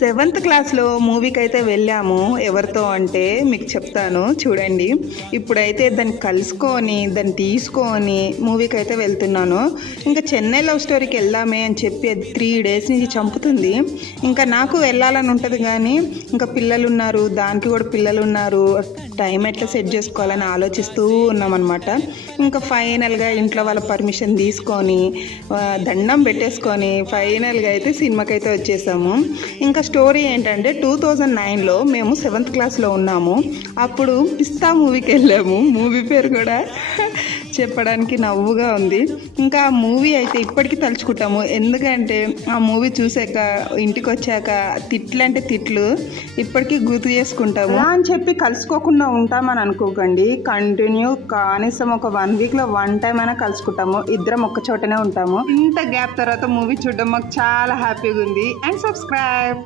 Seventh క్లాస్లో మూవీకి అయితే వెళ్ళాము. ఎవరితో అంటే మీకు చెప్తాను చూడండి. ఇప్పుడైతే దాన్ని కలుసుకొని దాన్ని తీసుకొని మూవీకి అయితే వెళ్తున్నాను. ఇంకా చెన్నై లవ్ స్టోరీకి వెళ్దామే అని చెప్పి అది 3 days నుంచి చంపుతుంది. ఇంకా నాకు వెళ్ళాలని ఉంటుంది కానీ ఇంకా పిల్లలు ఉన్నారు, దానికి కూడా పిల్లలు ఉన్నారు, టైం ఎట్లా సెట్ చేసుకోవాలని ఆలోచిస్తూ ఉన్నామన్నమాట. ఇంకా ఫైనల్గా ఇంట్లో వాళ్ళ పర్మిషన్ తీసుకొని దండం పెట్టేసుకొని ఫైనల్గా అయితే సినిమాకి అయితే వచ్చేసాము. ఇంకా స్టోరీ ఏంటంటే 2009లో మేము 7th క్లాస్లో ఉన్నాము. అప్పుడు పిస్తా మూవీకి వెళ్ళాము. మూవీ పేరు కూడా చెప్పడానికి నవ్వుగా ఉంది. ఇంకా ఆ మూవీ అయితే ఇప్పటికీ తలుచుకుంటాము. ఎందుకంటే ఆ మూవీ చూసాక ఇంటికి వచ్చాక తిట్లు ఇప్పటికీ గుర్తు చేసుకుంటాము. అలా అని చెప్పి కలుసుకోకుండా ఉంటామని అనుకోకండి. కంటిన్యూ కనీసం ఒక 1 weekలో 1 time అయినా కలుసుకుంటాము. ఇద్దరం ఒక్క చోటనే ఉంటాము. ఇంత గ్యాప్ తర్వాత మూవీ చూడడం మాకు చాలా హ్యాపీగా ఉంది. And subscribe.